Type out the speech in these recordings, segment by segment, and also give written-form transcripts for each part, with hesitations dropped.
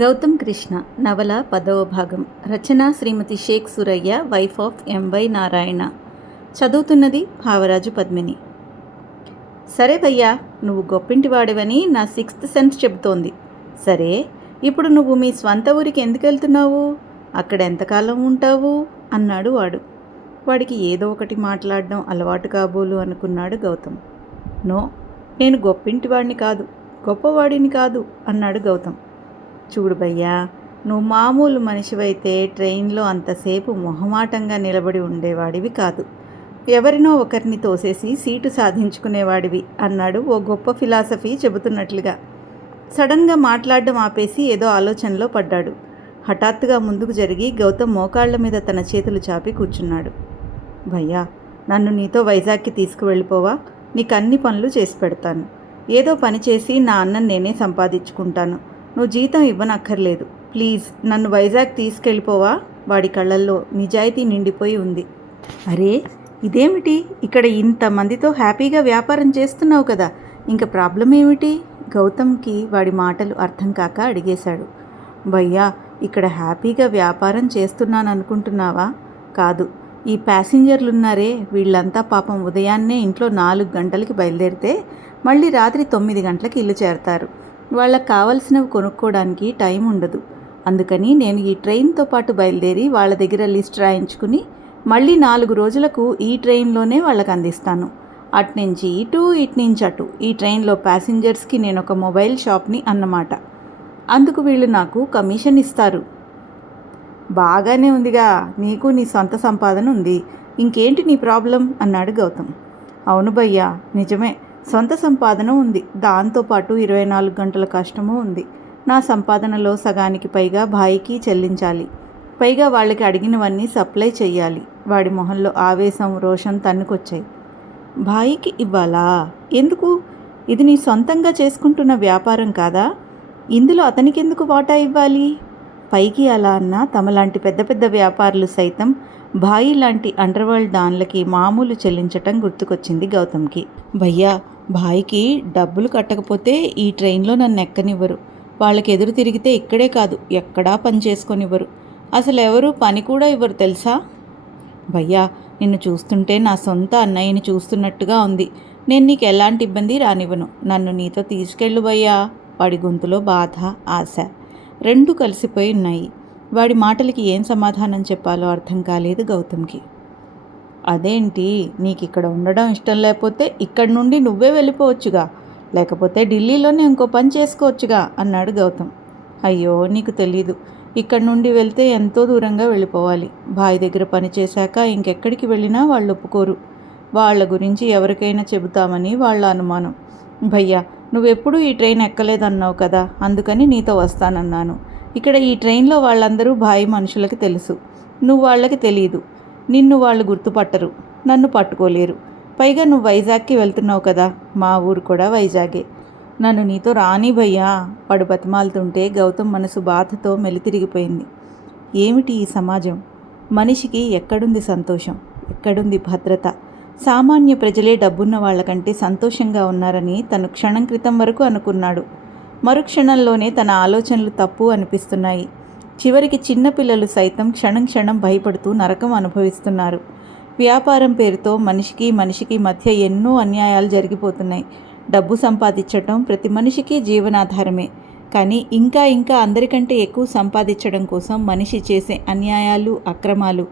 గౌతమ్ కృష్ణ నవల 10వ భాగం. రచన Shrimati Sheikh Suraiya, wife of M Y Narayana. చదువుతున్నది భావరాజు పద్మిని. సరే భయ్యా, నువ్వు గొప్పింటి వాడివని నా 6th సెన్స్ చెబుతోంది. సరే, ఇప్పుడు నువ్వు మీ స్వంత ఊరికి ఎందుకు వెళ్తున్నావు? అక్కడ ఎంతకాలం ఉంటావు అన్నాడు వాడు. వాడికి ఏదో ఒకటి మాట్లాడడం అలవాటు కాబోలు అనుకున్నాడు గౌతమ్. నో, నేను గొప్పింటి వాడిని కాదు, గొప్పవాడిని కాదు అన్నాడు గౌతమ్. చూడు భయ్యా, నువ్వు మామూలు మనిషివైతే ట్రైన్లో అంతసేపు మొహమాటంగా నిలబడి ఉండేవాడివి కాదు. ఎవరినో ఒకరిని తోసేసి సీటు సాధించుకునేవాడివి అన్నాడు ఓ గొప్ప ఫిలాసఫీ చెబుతున్నట్లుగా. సడన్గా మాట్లాడడం ఆపేసి ఏదో ఆలోచనలో పడ్డాడు. హఠాత్తుగా ముందుకు జరిగి గౌతమ్ మోకాళ్ల మీద తన చేతులు చాపి కూర్చున్నాడు. భయ్యా, నన్ను నీతో వైజాగ్కి తీసుకువెళ్ళిపోవా? నీకు అన్ని పనులు చేసి పెడతాను. ఏదో పని చేసి నా అన్నం నేనే సంపాదించుకుంటాను. నువ్వు జీతం ఇవ్వనక్కర్లేదు. ప్లీజ్ నన్ను వైజాగ్ తీసుకెళ్ళిపోవా? వాడి కళ్ళల్లో నిజాయితీ నిండిపోయి ఉంది. అరే, ఇదేమిటి? ఇక్కడ ఇంతమందితో హ్యాపీగా వ్యాపారం చేస్తున్నావు కదా, ఇంకా ప్రాబ్లం ఏమిటి? గౌతమ్కి వాడి మాటలు అర్థం కాక అడిగేశాడు. భయ్యా, ఇక్కడ హ్యాపీగా వ్యాపారం చేస్తున్నాను అనుకుంటున్నావా? కాదు, ఈ ప్యాసింజర్లు ఉన్నారే, వీళ్ళంతా పాపం ఉదయాన్నే ఇంట్లో 4 గంటలకి బయలుదేరితే మళ్ళీ రాత్రి 9 గంటలకి ఇల్లు చేరతారు. వాళ్ళకి కావలసినవి కొనుక్కోవడానికి టైం ఉండదు. అందుకని నేను ఈ ట్రైన్తో పాటు బయలుదేరి వాళ్ళ దగ్గర లిస్ట్ రాయించుకుని మళ్ళీ 4 రోజులకు ఈ ట్రైన్లోనే వాళ్ళకి అందిస్తాను. అట్నుంచి ఇటు, ఇట్నుంచి అటు. ఈ ట్రైన్లో ప్యాసింజర్స్కి నేను ఒక మొబైల్ షాప్ని అన్నమాట. అందుకు వీళ్ళు నాకు కమిషన్ ఇస్తారు. బాగానే ఉందిగా, నీకు నీ సొంత సంపాదన ఉంది, ఇంకేంటి నీ ప్రాబ్లం అన్నాడు గౌతమ్. అవును భయ్యా, నిజమే, సొంత సంపాదన ఉంది, దాంతోపాటు 24 గంటల కష్టము ఉంది. నా సంపాదనలో సగానికి పైగా భాయికి చెల్లించాలి. పైగా వాళ్ళకి అడిగినవన్నీ సప్లై చెయ్యాలి. వాడి మొహంలో ఆవేశం, రోషం తన్నుకొచ్చాయి. భాయికి ఇవ్వాలా? ఎందుకు? ఇది నీ సొంతంగా చేసుకుంటున్న వ్యాపారం కాదా? ఇందులో అతనికెందుకు వాటా ఇవ్వాలి? పైకి అలా అన్నా తమలాంటి పెద్ద పెద్ద వ్యాపారులు సైతం భాయి లాంటి అండర్వరల్డ్ దాన్లకి మామూలు చెల్లించటం గుర్తుకొచ్చింది గౌతమ్కి. భయ్యా, భాయికి డబ్బులు కట్టకపోతే ఈ ట్రైన్లో నన్ను ఎక్కనివ్వరు. వాళ్ళకి ఎదురు తిరిగితే ఇక్కడే కాదు, ఎక్కడా పని చేసుకొనివ్వరు. అసలు ఎవరు పని కూడా ఇవ్వరు తెలుసా? భయ్యా, నిన్ను చూస్తుంటే నా సొంత అన్నయ్యని చూస్తున్నట్టుగా ఉంది. నేను నీకు ఎలాంటి ఇబ్బంది రానివ్వను. నన్ను నీతో తీసుకెళ్ళు భయ్యా. వాడి గొంతులో బాధ, ఆశ రెండూ కలిసిపోయి ఉన్నాయి. వాడి మాటలకి ఏం సమాధానం చెప్పాలో అర్థం కాలేదు గౌతమ్కి. అదేంటి, నీకు ఇక్కడ ఉండడం ఇష్టం లేకపోతే ఇక్కడి నుండి నువ్వే వెళ్ళిపోవచ్చుగా, లేకపోతే ఢిల్లీలోనే ఇంకో పని చేసుకోవచ్చుగా అన్నాడు గౌతమ్. అయ్యో, నీకు తెలీదు, ఇక్కడి నుండి వెళ్తే ఎంతో దూరంగా వెళ్ళిపోవాలి. భాయ్ దగ్గర పని చేశాక ఇంకెక్కడికి వెళ్ళినా వాళ్ళు ఒప్పుకోరు. వాళ్ళ గురించి ఎవరికైనా చెబుతామని వాళ్ళ అనుమానం. భయ్యా, నువ్వెప్పుడూ ఈ ట్రైన్ ఎక్కలేదన్నావు కదా, అందుకని నీతో వస్తానన్నాను. ఇక్కడ ఈ ట్రైన్లో వాళ్ళందరూ భాయి మనుషులకి తెలుసు, నువ్వు వాళ్ళకి తెలీదు. నిన్ను వాళ్ళు గుర్తుపట్టరు, నన్ను పట్టుకోలేరు. పైగా నువ్వు వైజాగ్కి వెళ్తున్నావు కదా, మా ఊరు కూడా వైజాగే. నన్ను నీతో రాని భయ్యా. వాడు బతిమాలుతుంటే గౌతమ్ మనసు బాధతో మెలితిరిగిపోయింది. ఏమిటి ఈ సమాజం? మనిషికి ఎక్కడుంది సంతోషం, ఎక్కడుంది భద్రత? సామాన్య ప్రజలే డబ్బున్న వాళ్ళకంటే సంతోషంగా ఉన్నారని తను క్షణం క్రితం వరకు అనుకున్నాడు. మరుక్షణంలోనే తన ఆలోచనలు తప్పు అనిపిస్తున్నాయి. చివరికి చిన్నపిల్లలు సైతం క్షణం క్షణం భయపడుతూ నరకం అనుభవిస్తున్నారు. వ్యాపారం పేరుతో మనిషికి మధ్య ఎన్నో అన్యాయాలు జరిగిపోతున్నాయి. డబ్బు సంపాదించటం ప్రతి మనిషికి జీవనాధారమే. కానీ ఇంకా అందరికంటే ఎక్కువ సంపాదించడం కోసం మనిషి చేసే అన్యాయాలు, అక్రమాలు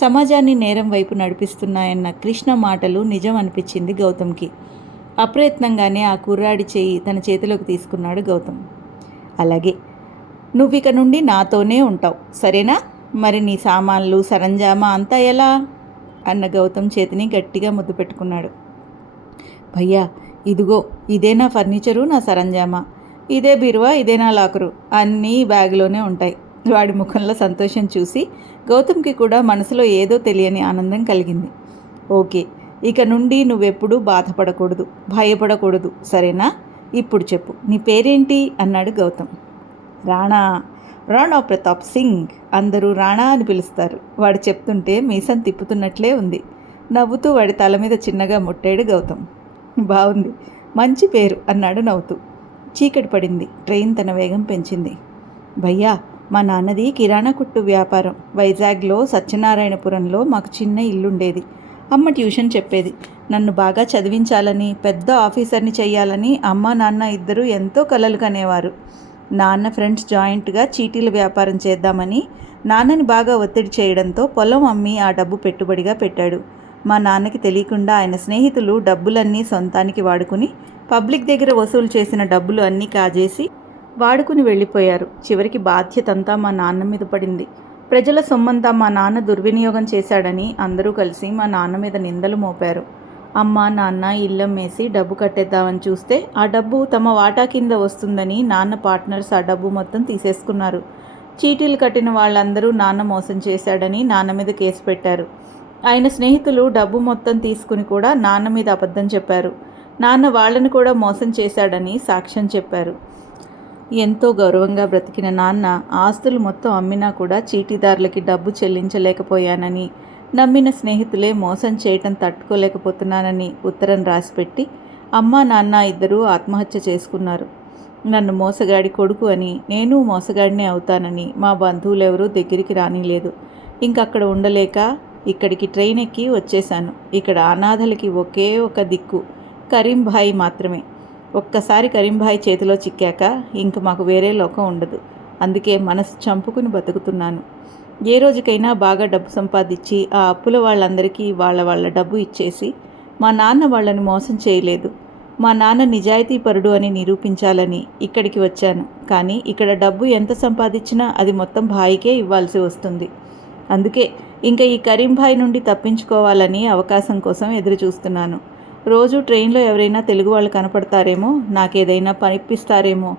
సమాజాన్ని నేరం వైపు నడిపిస్తున్నాయన్న కృష్ణ మాటలు నిజం అనిపించింది గౌతమ్కి. అప్రయత్నంగానే ఆ కుర్రాడి చేయి తన చేతిలోకి తీసుకున్నాడు గౌతమ్. అలాగే, నువ్విక నుండి నాతోనే ఉంటావు, సరేనా? మరి నీ సామాన్లు, సరంజామా అంతా ఎలా అన్న గౌతమ్ చేతిని గట్టిగా ముద్దు పెట్టుకున్నాడు. భయ్యా, ఇదిగో, ఇదే నా ఫర్నిచరు, నా సరంజామా, ఇదే బీరువా, ఇదే నా లాకరు, అన్నీ బ్యాగ్లోనే ఉంటాయి. వాడి ముఖంలో సంతోషం చూసి గౌతమ్కి కూడా మనసులో ఏదో తెలియని ఆనందం కలిగింది. ఓకే, ఇక నుండి నువ్వెప్పుడూ బాధపడకూడదు, భయపడకూడదు, సరేనా? ఇప్పుడు చెప్పు, నీ పేరేంటి అన్నాడు గౌతమ్. రాణా ప్రతాప్ సింగ్, అందరూ రాణా అని పిలుస్తారు. వాడు చెప్తుంటే మీసం తిప్పుతున్నట్లే ఉంది. నవ్వుతూ వాడి తల మీద చిన్నగా ముట్టాడు గౌతమ్. బాగుంది, మంచి పేరు అన్నాడు నవ్వుతూ. చీకటి పడింది. ట్రైన్ తన వేగం పెంచింది. భయ్యా, మా నాన్నది కిరాణా కుట్టు వ్యాపారం. వైజాగ్లో సత్యనారాయణపురంలో మాకు చిన్న ఇల్లుండేది. అమ్మ ట్యూషన్ చెప్పేది. నన్ను బాగా చదివించాలని, పెద్ద ఆఫీసర్ని చెయ్యాలని అమ్మ నాన్న ఇద్దరూ ఎంతో కలలు కనేవారు. నాన్న ఫ్రెండ్స్ జాయింట్గా చీటీల వ్యాపారం చేద్దామని నాన్నని బాగా ఒత్తిడి చేయడంతో పొలం అమ్మి ఆ డబ్బు పెట్టుబడిగా పెట్టాడు. మా నాన్నకి తెలియకుండా ఆయన స్నేహితులు డబ్బులన్నీ సొంతానికి వాడుకుని పబ్లిక్ దగ్గర వసూలు చేసిన డబ్బులు అన్నీ కాజేసి వాడుకుని వెళ్ళిపోయారు. చివరికి బాధ్యత అంతా మా నాన్న మీద పడింది. ప్రజల సొమ్మంతా మా నాన్న దుర్వినియోగం చేశాడని అందరూ కలిసి మా నాన్న మీద నిందలు మోపారు. అమ్మ నాన్న ఇల్లమ్మేసి డబ్బు కట్టేద్దామని చూస్తే ఆ డబ్బు తమ వాటా కింద వస్తుందని నాన్న పార్ట్నర్స్ ఆ డబ్బు మొత్తం తీసేసుకున్నారు. చీటీలు కట్టిన వాళ్ళందరూ నాన్న మోసం చేశాడని నాన్న మీద కేసు పెట్టారు. ఆయన స్నేహితులు డబ్బు మొత్తం తీసుకుని కూడా నాన్న మీద అబద్ధం చెప్పారు. నాన్న వాళ్ళని కూడా మోసం చేశాడని సాక్ష్యం చెప్పారు. ఎంతో గౌరవంగా బ్రతికిన నాన్న ఆస్తులు మొత్తం అమ్మినా కూడా చీటీదారులకి డబ్బు చెల్లించలేకపోయానని, నమ్మిన స్నేహితులే మోసం చేయటం తట్టుకోలేకపోతున్నానని ఉత్తరం రాసిపెట్టి అమ్మ నాన్న ఇద్దరూ ఆత్మహత్య చేసుకున్నారు. నన్ను మోసగాడి కొడుకు అని, నేను మోసగాడినే అవుతానని మా బంధువులెవరూ దగ్గరికి రానిలేదు. ఇంకక్కడ ఉండలేక ఇక్కడికి ట్రైన్ ఎక్కి వచ్చేశాను. ఇక్కడ అనాథలకి ఒకే ఒక దిక్కు కరీంభాయి మాత్రమే. ఒక్కసారి కరీంభాయి చేతిలో చిక్కాక ఇంక మాకు వేరే లోకం ఉండదు. అందుకే మనసు చంపుకుని బతుకుతున్నాను. ఏ రోజుకైనా బాగా డబ్బు సంపాదించి ఆ అప్పుల వాళ్ళందరికీ వాళ్ళ డబ్బు ఇచ్చేసి, మా నాన్న వాళ్ళని మోసం చేయలేదు, మా నాన్న నిజాయితీపరుడు అని నిరూపించాలని ఇక్కడికి వచ్చాను. కానీ ఇక్కడ డబ్బు ఎంత సంపాదించినా అది మొత్తం భాయికే ఇవ్వాల్సి వస్తుంది. అందుకే ఇంకా ఈ కరీంభాయి నుండి తప్పించుకోవాలని అవకాశం కోసం ఎదురు చూస్తున్నాను. రోజు ట్రైన్లో ఎవరైనా తెలుగు వాళ్ళు కనపడతారేమో, నాకేదైనా పనిపిస్తారేమో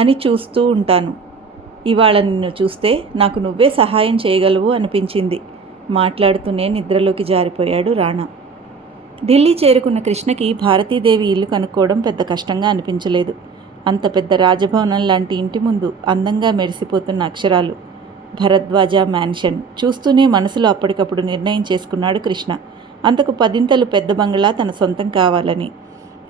అని చూస్తూ ఉంటాను. ఇవాళ నిన్ను చూస్తే నాకు నువ్వే సహాయం చేయగలవు అనిపించింది. మాట్లాడుతూనే నిద్రలోకి జారిపోయాడు రాణా. ఢిల్లీ చేరుకున్న కృష్ణకి భారతీదేవి ఇల్లు కనుక్కోవడం పెద్ద కష్టంగా అనిపించలేదు. అంత పెద్ద రాజభవనం లాంటి ఇంటి ముందు అందంగా మెరిసిపోతున్న అక్షరాలు భరద్వాజ మ్యాన్షన్ చూస్తూనే మనసులో అప్పటికప్పుడు నిర్ణయం చేసుకున్నాడు కృష్ణ. అంతకు పదింతలు పెద్ద బంగ్లా తన సొంతం కావాలని.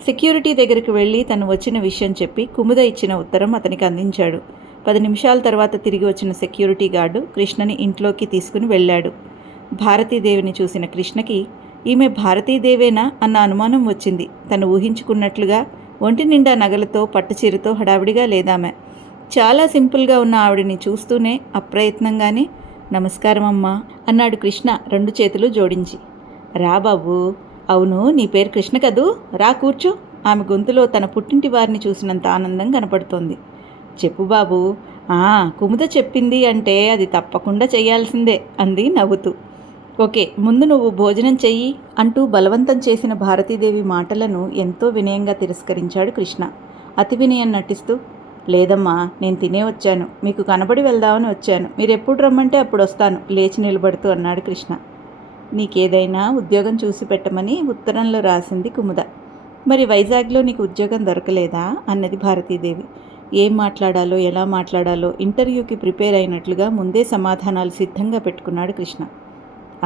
సెక్యూరిటీ దగ్గరికి వెళ్ళి తను వచ్చిన విషయం చెప్పి కుముద ఇచ్చిన ఉత్తరం అతనికి అందించాడు. 10 నిమిషాల తర్వాత తిరిగి వచ్చిన సెక్యూరిటీ గార్డు కృష్ణని ఇంట్లోకి తీసుకుని వెళ్ళాడు. భారతీదేవిని చూసిన కృష్ణకి ఈమె భారతీదేవేనా అన్న అనుమానం వచ్చింది. తను ఊహించుకున్నట్లుగా ఒంటి నిండా నగలతో పట్టుచీరతో హడావిడిగా లేదామె. చాలా సింపుల్గా ఉన్న ఆవిడిని చూస్తూనే అప్రయత్నంగానే నమస్కారం అమ్మా అన్నాడు కృష్ణ 2 చేతులు జోడించి. రా బాబు, అవును నీ పేరు కృష్ణ కదూ, రా కూర్చో. ఆమె గొంతులో తన పుట్టింటి వారిని చూసినంత ఆనందం కనపడుతోంది. చెప్పు బాబు. కుముద చెప్పింది అంటే అది తప్పకుండా చేయాల్సిందే అంది నవ్వుతూ. ఓకే, ముందు నువ్వు భోజనం చెయ్యి అంటూ బలవంతం చేసిన భారతీదేవి మాటలను ఎంతో వినయంగా తిరస్కరించాడు కృష్ణ. అతి వినయం నటిస్తూ, లేదమ్మా, నేను తినే వచ్చాను, మీకు కనబడి వెళ్దామని వచ్చాను, మీరు ఎప్పుడు రమ్మంటే అప్పుడు వస్తాను లేచి నిలబడుతూ అన్నాడు కృష్ణ. నీకేదైనా ఉద్యోగం చూసి పెట్టమని ఉత్తరంలో రాసింది కుముద. మరి వైజాగ్లో నీకు ఉద్యోగం దొరకలేదా అన్నది భారతీదేవి. ఏం మాట్లాడాలో ఎలా మాట్లాడాలో ఇంటర్వ్యూకి ప్రిపేర్ అయినట్లుగా ముందే సమాధానాలు సిద్ధంగా పెట్టుకున్నాడు కృష్ణ.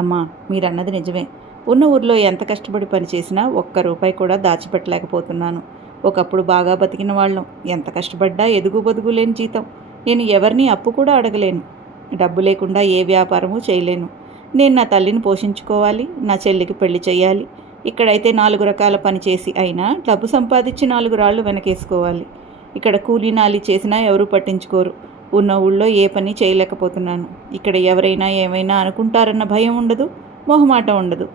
అమ్మా, మీరన్నది నిజమే. ఉన్న ఊర్లో ఎంత కష్టపడి పనిచేసినా ఒక్క రూపాయి కూడా దాచిపెట్టలేకపోతున్నాను. ఒకప్పుడు బాగా బతికిన వాళ్ళం, ఎంత కష్టపడ్డా ఎదుగు బదుగు లేని జీతం. నేను ఎవరిని అప్పు కూడా అడగలేను. డబ్బు లేకుండా ఏ వ్యాపారమూ చేయలేను. నేను నా తల్లిని పోషించుకోవాలి, నా చెల్లికి పెళ్లి చేయాలి. ఇక్కడైతే 4 రకాల పని చేసి అయినా డబ్బు సంపాదించి 4 రాళ్ళు వెనకేసుకోవాలి. ఇక్కడ కూలీ నాలి చేసినా ఎవరూ పట్టించుకోరు. ఉన్న ఊళ్ళో ఏ పని చేయలేకపోతున్నాను. ఇక్కడ ఎవరైనా ఏమైనా అనుకుంటారన్న భయం ఉండదు, మొహమాటం ఉండదు.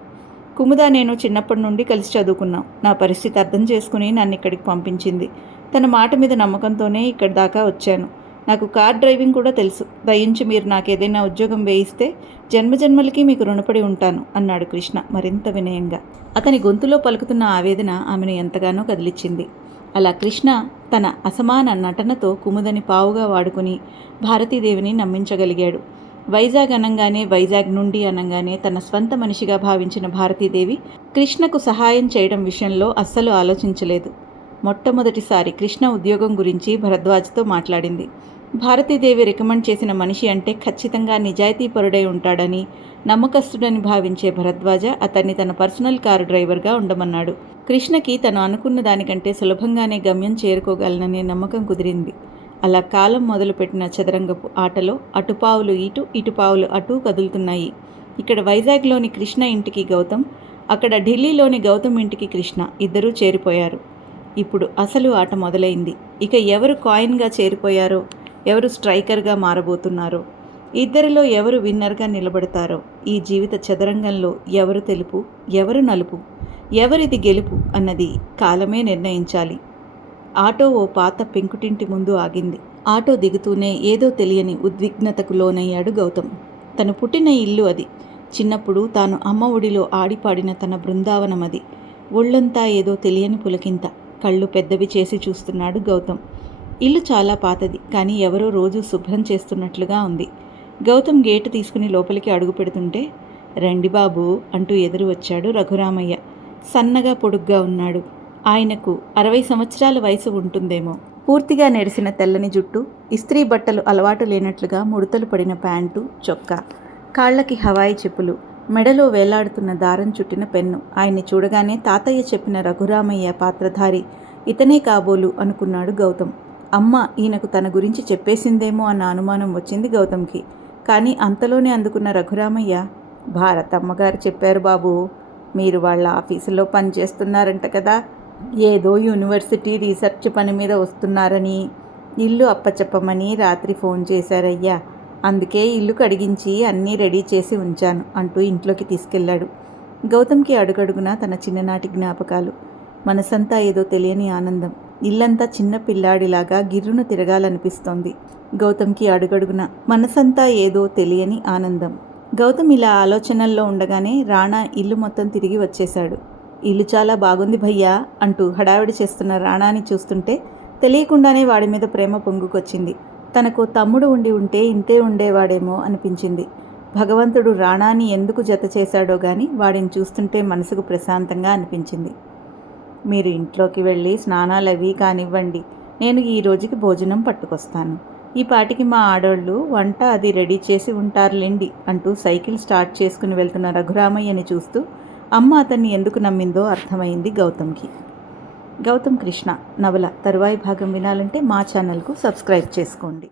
కుముద నేను చిన్నప్పటి నుండి కలిసి చదువుకున్నాం. నా పరిస్థితి అర్థం చేసుకుని నన్ను ఇక్కడికి పంపించింది. తన మాట మీద నమ్మకంతోనే ఇక్కడి దాకా వచ్చాను. నాకు కార్ డ్రైవింగ్ కూడా తెలుసు. దయించి మీరు నాకేదైనా ఉద్యోగం వేయిస్తే జన్మజన్మలకి మీకు రుణపడి ఉంటాను అన్నాడు కృష్ణ మరింత వినయంగా. అతని గొంతులో పలుకుతున్న ఆవేదన ఆమెను ఎంతగానో కదిలిచ్చింది. అలా కృష్ణ తన అసమాన నటనతో కుముదని పావుగా వాడుకుని భారతీదేవిని నమ్మించగలిగాడు. వైజాగ్ అనంగానే, వైజాగ్ నుండి అనంగానే తన స్వంత మనిషిగా భావించిన భారతీదేవి కృష్ణకు సహాయం చేయడం విషయంలో అస్సలు ఆలోచించలేదు. మొట్టమొదటిసారి కృష్ణ ఉద్యోగం గురించి భరద్వాజ్తో మాట్లాడింది. భారతీదేవి రికమెండ్ చేసిన మనిషి అంటే ఖచ్చితంగా నిజాయితీపరుడై ఉంటాడని, నమ్మకస్తుడని భావించే భరద్వాజ అతన్ని తన పర్సనల్ కారు డ్రైవర్గా ఉండమన్నాడు. కృష్ణకి తను అనుకున్న దానికంటే సులభంగానే గమ్యం చేరుకోగలననే నమ్మకం కుదిరింది. అలా కాలం మొదలుపెట్టిన చదరంగపు ఆటలో అటుపావులు ఇటు ఇటుపావులు అటు కదులుతున్నాయి. ఇక్కడ వైజాగ్లోని కృష్ణ ఇంటికి గౌతమ్, అక్కడ ఢిల్లీలోని గౌతమ్ ఇంటికి కృష్ణ ఇద్దరూ చేరిపోయారు. ఇప్పుడు అసలు ఆట మొదలైంది. ఇక ఎవరు కాయిన్గా చేరిపోయారో, ఎవరు స్ట్రైకర్గా మారబోతున్నారో, ఇద్దరిలో ఎవరు విన్నర్గా నిలబడతారో, ఈ జీవిత చదరంగంలో ఎవరు తెలుపు, ఎవరు నలుపు, ఎవరిది గెలుపు అన్నది కాలమే నిర్ణయించాలి. ఆటో ఓ పాత పెంకుటింటి ముందు ఆగింది. ఆటో దిగుతూనే ఏదో తెలియని ఉద్విగ్నతకు లోనయ్యాడు గౌతమ్. తను పుట్టిన ఇల్లు అది. చిన్నప్పుడు తాను అమ్మ ఒడిలో ఆడిపాడిన తన బృందావనం అది. ఒళ్ళంతా ఏదో తెలియని పులకింత. కళ్ళు పెద్దవి చేసి చూస్తున్నాడు గౌతమ్. ఇల్లు చాలా పాతది, కానీ ఎవరో రోజు శుభ్రం చేస్తున్నట్లుగా ఉంది. గౌతమ్ గేటు తీసుకుని లోపలికి అడుగు పెడుతుంటే, రండి బాబు అంటూ ఎదురు వచ్చాడు రఘురామయ్య. సన్నగా పొడుగ్గా ఉన్నాడు. ఆయనకు 60 సంవత్సరాల వయసు ఉంటుందేమో. పూర్తిగా నెరిసిన తెల్లని జుట్టు, ఇస్త్రీ బట్టలు అలవాటు లేనట్లుగా ముడతలు పడిన ప్యాంటు, చొక్కా, కాళ్లకి హవాయి చెప్పులు, మెడలో వేలాడుతున్న దారం చుట్టిన పెన్ను. ఆయన్ని చూడగానే తాతయ్య చెప్పిన రఘురామయ్య పాత్రధారి ఇతనే కాబోలు అనుకున్నాడు గౌతమ్. అమ్మ ఈయనకు తన గురించి చెప్పేసిందేమో అన్న అనుమానం వచ్చింది గౌతమ్కి. కానీ అంతలోనే అందుకున్న రఘురామయ్య, భారతమ్మగారు చెప్పారు బాబు, మీరు వాళ్ళ ఆఫీసులో పనిచేస్తున్నారంట కదా, ఏదో యూనివర్సిటీ రీసెర్చ్ పని మీద వస్తున్నారని, ఇల్లు అప్పచెప్పమని రాత్రి ఫోన్ చేశారయ్యా. అందుకే ఇల్లు కడిగించి అన్నీ రెడీ చేసి ఉంచాను అంటూ ఇంట్లోకి తీసుకెళ్లాడు. గౌతమ్కి అడుగడుగునా తన చిన్ననాటి జ్ఞాపకాలు. మనసంతా ఏదో తెలియని ఆనందం. ఇల్లంతా చిన్న పిల్లాడిలాగా గిర్రును తిరగాలనిపిస్తోంది గౌతమ్కి. అడుగడుగున మనసంతా ఏదో తెలియని ఆనందం. గౌతమ్ ఇలా ఆలోచనల్లో ఉండగానే రాణా ఇల్లు మొత్తం తిరిగి వచ్చేశాడు. ఇల్లు చాలా బాగుంది భయ్యా అంటూ హడావిడి చేస్తున్న రాణాని చూస్తుంటే తెలియకుండానే వాడి మీద ప్రేమ పొంగుకొచ్చింది. తనకు తమ్ముడు ఉంటే ఇంతే ఉండేవాడేమో అనిపించింది. భగవంతుడు రాణాని ఎందుకు జత చేశాడో గాని వాడిని చూస్తుంటే మనసుకు ప్రశాంతంగా అనిపించింది. మీరు ఇంట్లోకి వెళ్ళి స్నానాలవి కానివ్వండి, నేను ఈ రోజుకి భోజనం పట్టుకొస్తాను. ఈ పాటికి మా ఆడోళ్ళు వంట అది రెడీ చేసి ఉంటారులేండి అంటూ సైకిల్ స్టార్ట్ చేసుకుని వెళ్తున్న రఘురామయ్యని చూస్తూ అమ్మ అతన్ని ఎందుకు నమ్మిందో అర్థమైంది గౌతమ్కి. గౌతమ్ కృష్ణ నవల తరువాయి భాగం వినాలంటే మా ఛానల్కు సబ్స్క్రైబ్ చేసుకోండి.